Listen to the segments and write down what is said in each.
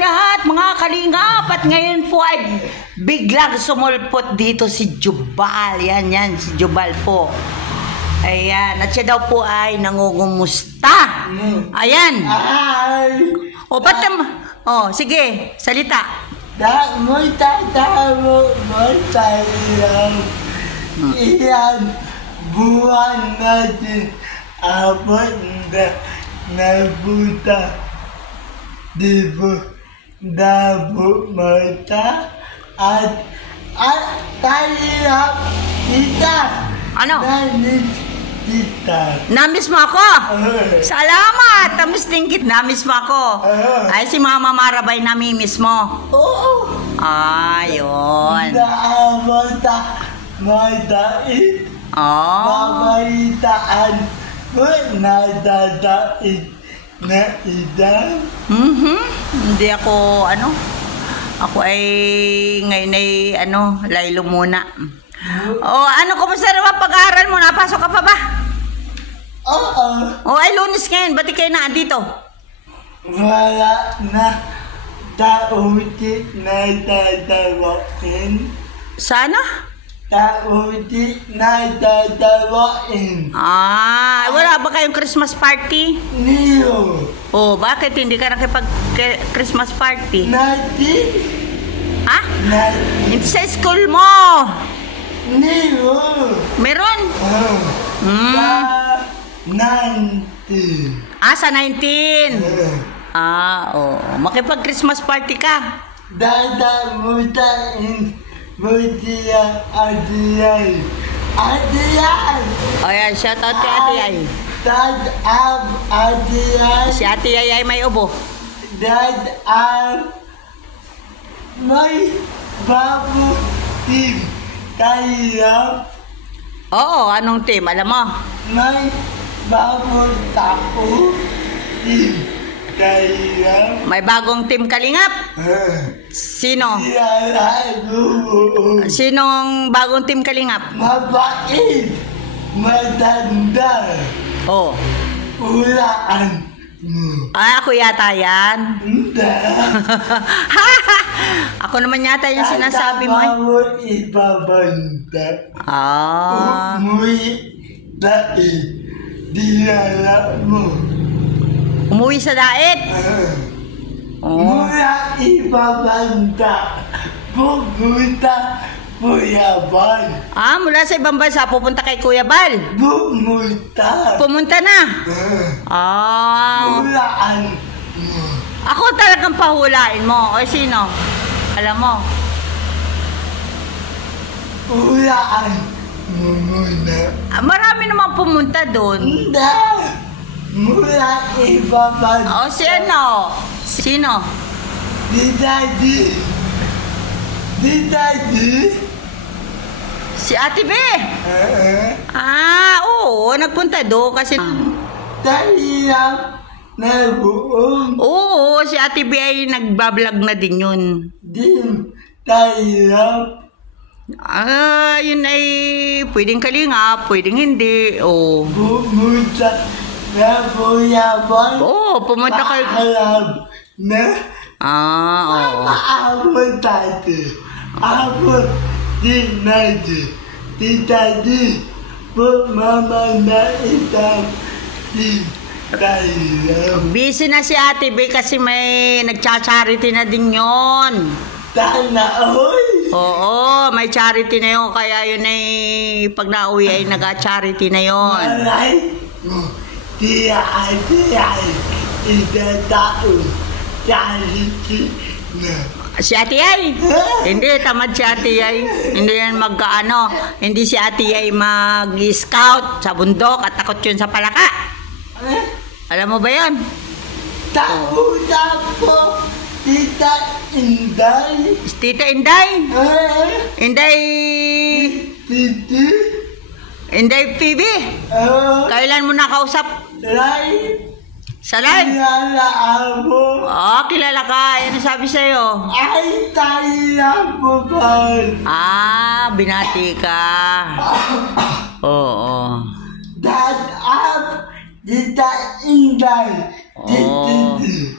kayong lahat, mga kalingap. At ngayon po ay biglang sumulpot dito si Jubal. Yan, si Jubal po. Ayan, at siya daw po ay nangungumusta. Ayan. O, ba't sige, salita. Iyan buwan natin abot na buta. Di po dabo mata at talirap kita. Ano? Kita. Namiss mo ako? Salamat! Namiss din kita. Namiss mo ako. Ay, si Mama Marabay namimiss mo. Oo. Ayun. Naamata madait. Babalitaan mo nadadait na idan. Hindi ako, ako ay, ngayon ay, laylo muna. Kumusta naman pag-aaral mo? Napasok ka pa ba? Oo. Ay, Lunes ngayon. Ba't kayo na dito? Wala na tauti na dadawain. Sana? Tauti na dadawain. Wala ba kayong Christmas party? Niyo. Bakit hindi ka nakipag-Christmas party? Nati. Ha? Nati. Hindi sa school mo. Niyo. Meron? Nanti. Sa 19. Makipag-Christmas party ka. Dadamutain. Mutiya Adiyay. Adiyay. Ayan, shout out kay Ate Yay. Adiyay. Si Ate Yay ay may ubo. May babu team. Kaya. Oo, anong team? Alam mo? May babu tapo team. Kaya. May bagong team Kalingap. Sino? Sinong bagong team Kalingap? Mabait. Matanda. Ulaan mo. Ako yata yan. Hindi. Ako naman yata yung sinasabi mo. Tatawa mo ibabanda. Umuwi dahil dinala mo. Umuwi sa daet? Mula ibabanda. Pumunta Kuya Bal. Mula sa ibang bansa, pupunta kay Kuya Bal. Pumunta na? Hulaan mo. Ako talagang pahulain mo. O sino? Alam mo? Hulaan mo muna. Marami naman pumunta doon. Hindi. Mula ibabanda. Sino? Di Daddy. Si Ate B. Oo. Nagpunta doon kasi... Talirap na buong. Oo, si Ate B ay nagbablog na din yun. Talirap. Yun ay pwedeng Kalingap, pwedeng hindi. Pumunta na Kuya Bal. Pumunta kay... Paalam na. Paabot dati. Abot din natin. Di Daddy. Mama na itang di Talirap. Busy na si Ate B kasi may nagcha-charity na din yon. Tana, oy! Oo, may charity na yun. Kaya yun ay pag nauwi ay nag-charity na yun. Malay mo. Di idatao. Charity na. Si Ate Yay? Hindi, tamad si Ate Yay. Hindi yan hindi si Ate Yay mag-scout sa bundok at takot yun sa palaka. Alam mo ba yun? Tauna po, Tita Inday. Tita Inday? Inday... Titi? Inday PB? Kailan mo nakausap? Live. Sa live? Kilala ako. Kilala ka. Ano sabi sa'yo? Ay, tayo po ba? Binati ka. Oo. Dad up, Tita Inday. Titi.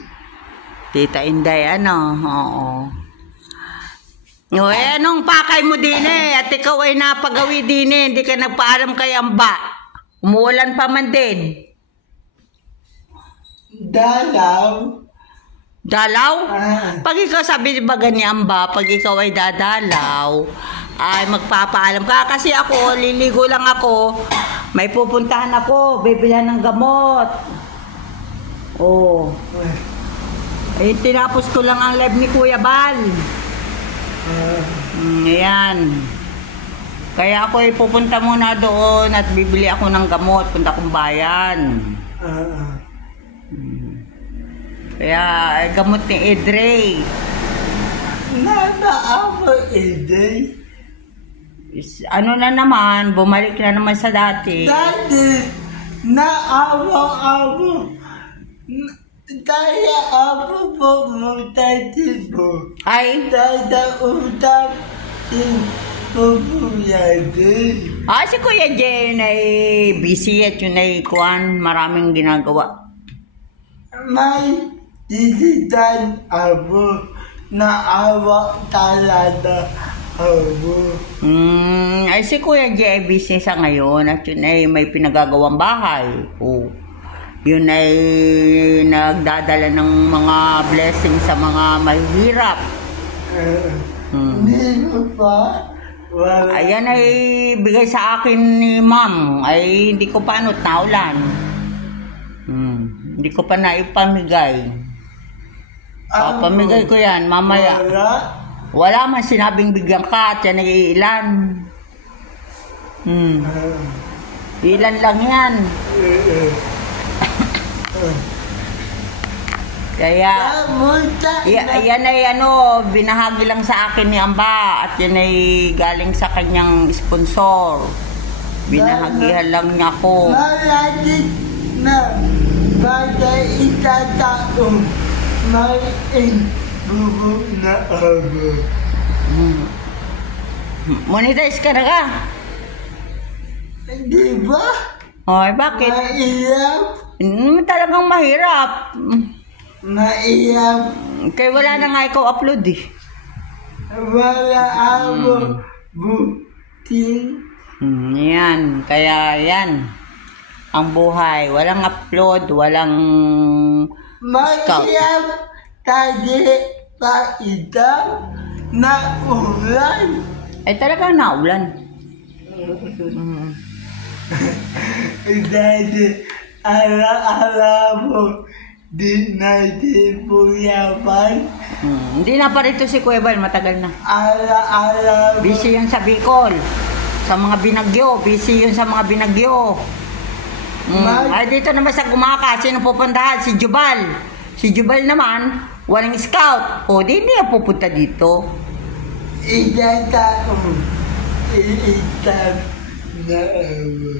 Tita Inday, ano? Oo. O, anong pakay mo din at ikaw ay napagawi din hindi ka nagpaalam kay Amba. Umuulan pa man din. Dalaw. Dalaw? Pag ikaw sabi ba ni Amba, pag ikaw ay dadalaw, ay magpapaalam ka. Kasi ako, liligo lang ako, may pupuntahan ako, bibilhan ng gamot. Oh. Eh, tinapos ko lang ang live ni Kuya Bal. Ayan. Kaya ako ay pupunta muna doon at bibili ako ng gamot, punta kong bayan. Kaya ay gamot ni Edre. Nanaamo, Edre. Ano na naman, bumalik na naman sa dati. Dati, naawa-awa. Kaya ako pumunta dito. Ay? Dada-utap din. Si Kuya Jen ay busy at yun ay maraming ginagawa. May tititan ako. Naawa talaga ako. Ay si Kuya Jen ay busy sa ngayon at yun ay may pinagagawang bahay. Oh. Yun ay nagdadala ng mga blessing sa mga mahihirap. Hindi mo pa? Wala. Ayan ay bigay sa akin ni Ma'am. Ay hindi ko pa naulan. Hindi ko pa naipamigay. Papamigay ko yan mamaya. Wala man sinabing bigyan ka at yan ay ilan. Ilan lang yan. Kaya yan ay binahagi lang sa akin ni Amba at yan ay galing sa kanyang sponsor. Binahagihan lang niya ako. Malagit na bagay itataong may bubo na ako. Monetize ka na ka? Di ba? Ay, bakit? Maiyap. Talagang mahirap. Maiyap. Kaya wala na nga ikaw upload eh. Wala ako buting. Yan. Kaya yan. Ang buhay. Walang upload. Walang scout. Maiyap. Tadi pa ito na ulan. Ay talagang naulan. Dati ala-ala mo di natin puyapan. Hindi na pa rito si Kuya Bal, matagal na. Ala-ala mo. Busy yun sa Bicol. Sa mga binagyo. Busy yun sa mga binagyo. Ay dito naman sa Gumaka, sino pupuntahan? Si Jubal. Si Jubal naman, walang scout. O, di niya pupunta dito. Itataong. Iitab na ako.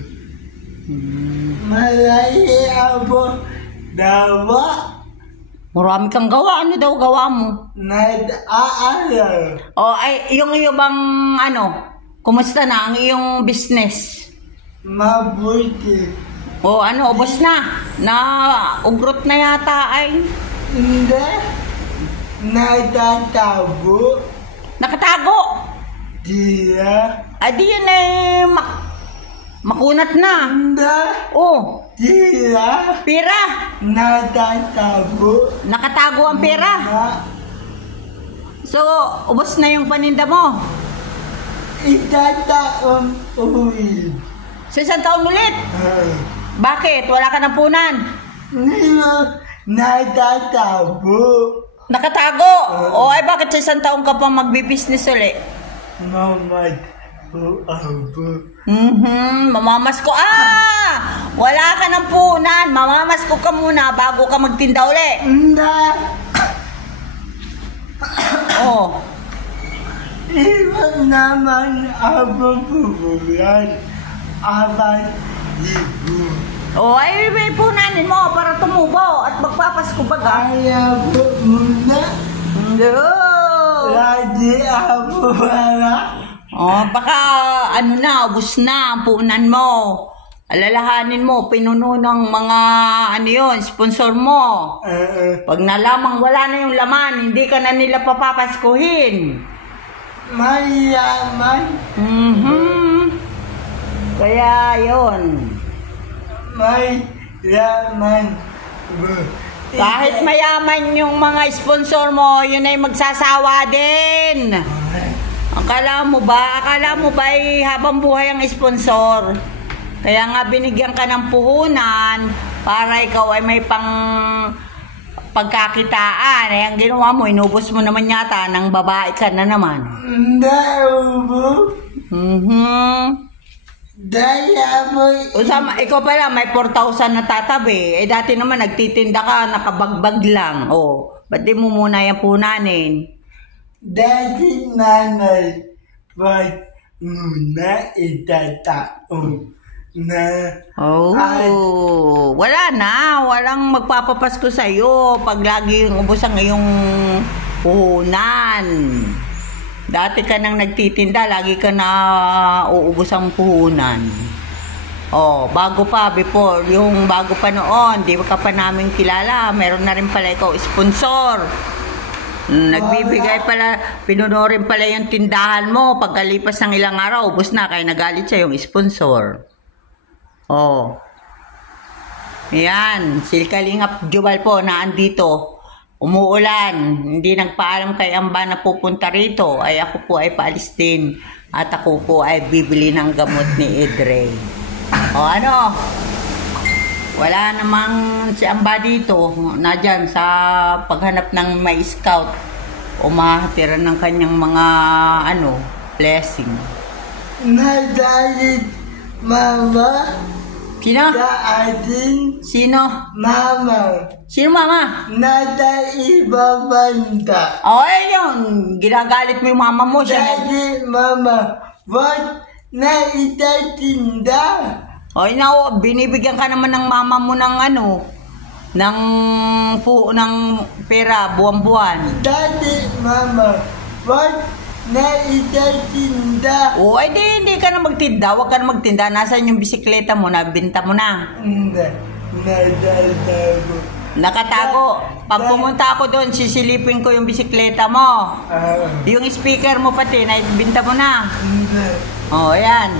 Malayi ako dawa. Marami kang gawa. Ano daw gawa mo? Nag-aaral. O, ay, yung bang, kumusta na ang iyong business? Mabuti. O, ubos na? Na, ugrot na yata ay? Hindi. Natatago. Nakatago? Diya. Ay, di yun ay, makunat na. Hindi. Oh, Diya. pera. Natatago. Nakatago ang pera. So, ubos na yung paninda mo. Itataong uwi. Sa isang taon ulit. Bakit? Wala ka ng punan. Natatago. Nakatago. O ay bakit sa isang taon ka pa magbi-business ulit? Mamad po ako. Mamamasko. Wala ka ng punan. Mamamasko ka muna bago ka magtinda ulit. Hindi. Oh. Iba naman ako pupulan. 4,000. O ay may punanin mo para tumubo at magpapasko baga. Kaya po muna. No. Lagi ako wala. Baka ubos na ang punan mo. alalahanin mo, pinuno ng mga ano yun, sponsor mo. Pag nalamang wala na yung laman, hindi ka na nila papapaskuhin. Mayaman. Kaya yun. May laman. Kahit mayaman yung mga sponsor mo, yun ay magsasawa din. Akala mo ba ay habang buhay ang sponsor? Kaya nga binigyan ka ng puhunan para ikaw ay may pagkakitaan. Eh, ang ginawa mo, inubos mo naman yata ng babae ka na naman. Naubo. Daya mo. Usama, ikaw pala, may 4,000 na tatabi. Eh, dati naman nagtitinda ka, nakabagbag lang. O, ba't di mo muna yung punanin? Dati nanay, ba't muna itataon na wala na. Walang magpapapasko sa'yo pag laging ubos ang iyong puhunan. Dati ka nang nagtitinda, lagi ka na uubos ang puhunan. Bago pa, bago pa noon, di ka pa namin kilala, meron na rin pala ikaw sponsor. Nagbibigay pala, pinuno rin pala yung tindahan mo. Pagkalipas ng ilang araw, ubos na, kaya nagalit siya yung sponsor. Yan, si Kalingap Jubal po na andito. Umuulan, hindi nagpaalam kay Amba na pupunta rito, ay ako po ay paalis din. At ako po ay bibili ng gamot ni Edrey. Wala namang si Amba dito, na dyan sa paghanap ng may scout o mahatira ng kanyang mga blessing. Nadalit, Mama. Sino? Sa atin, Sino? Mama. Sino mama? Nasa ibabanda. Yun. Ginagalit mo yung mama mo. Dati, Mama, ba't naitatinda? Binibigyan ka naman ng mama mo ng ng pera buwan-buwan. Dati, Mama, ba't naitatinda? Hindi ka na magtinda. Huwag ka na magtinda. Nasaan yung bisikleta mo? Nabinta mo na. Nakatago. Pag pumunta ako doon, sisilipin ko yung bisikleta mo. Yung speaker mo pati, naibinta mo na. Yan.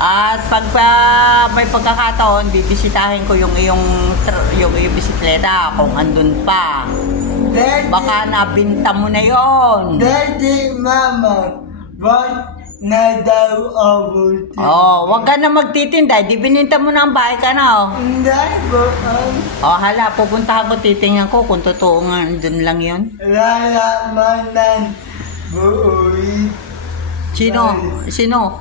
At pag may pagkakataon, bibisitahin ko yung iyong bisikleta kung andun pa. Baka nabinta mo na yon. Daddy, Mama, ba't na daw ako? Wag ka na magtitinda. Di bininta mo na ang bahay ka na. Hindi po. Hala, pupuntahan ko, titingnan ko kung totoo nga andun lang yon. Lalamanan buuwi. Sino?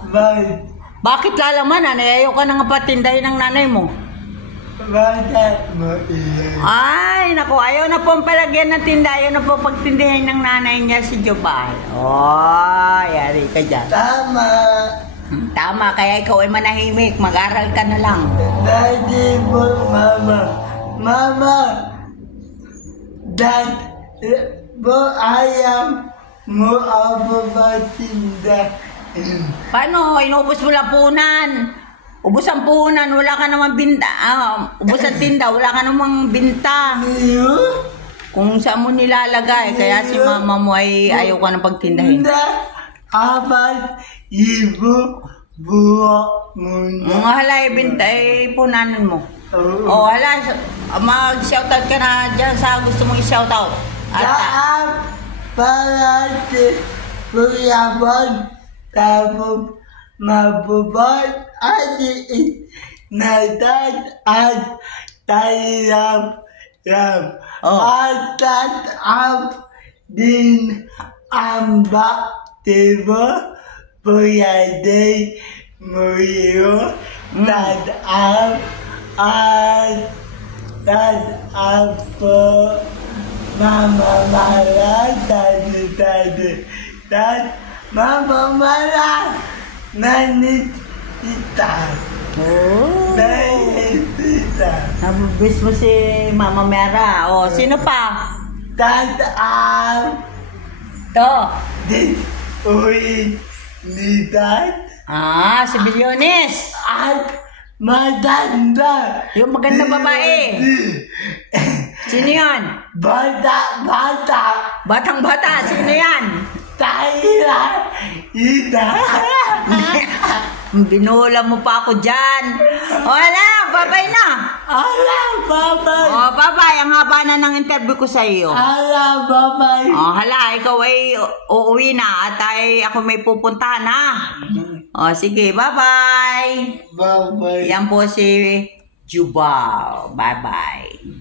Ba't? Bakit lalamanan? Ayaw ka na nga patindahin ng nanay mo. Bakit mo iyan? Ay, naku, ayaw na pong palagyan ng tinda. Ayaw na pong pagtindihin ng nanay niya si Jubal. Yari ka dyan. Tama, kaya ikaw ay manahimik. Mag-aral ka na lang. Daddy po, Mama. Mama, Dad, po ayaw mo ako patinda. Paano? Inubos mo lang punan. Ubos ang puhunan, wala ka namang binta. Ubos ang tinda, wala ka namang binta. Kung saan mo nilalagay, kaya si mama mo ay ayaw ka na pagtindahin. 4,000 buwak mo na. Hala, ibinta, punanan mo. Hala, mag-shoutout ka na dyan sa gusto mong i-shoutout. Lahat para si Kuya Bon, tapos mabubot at natat at tayo at tatap din ang baktibo pwede muyo tatap at tatap po mamamala tat mamamala nanit ita. Nabubis mo si Mama Mera. Sino pa? Tatap. To. Uy, ni Dad. Si Bilyones. At Matanda. Yung maganda babae. Sino yan? Bata. Batang bata, sino yan? Tayo. Ina. Binula mo pa ako dyan. O, wala, babay na. Ala, babay. O, babay, ang haba na ng interview ko sa iyo. Ala, babay. O, hala, ikaw ay uuwi na at ay ako may pupuntahan, ha? O, sige, bye-bye. Babay. Yan po si Jubal. Bye-bye.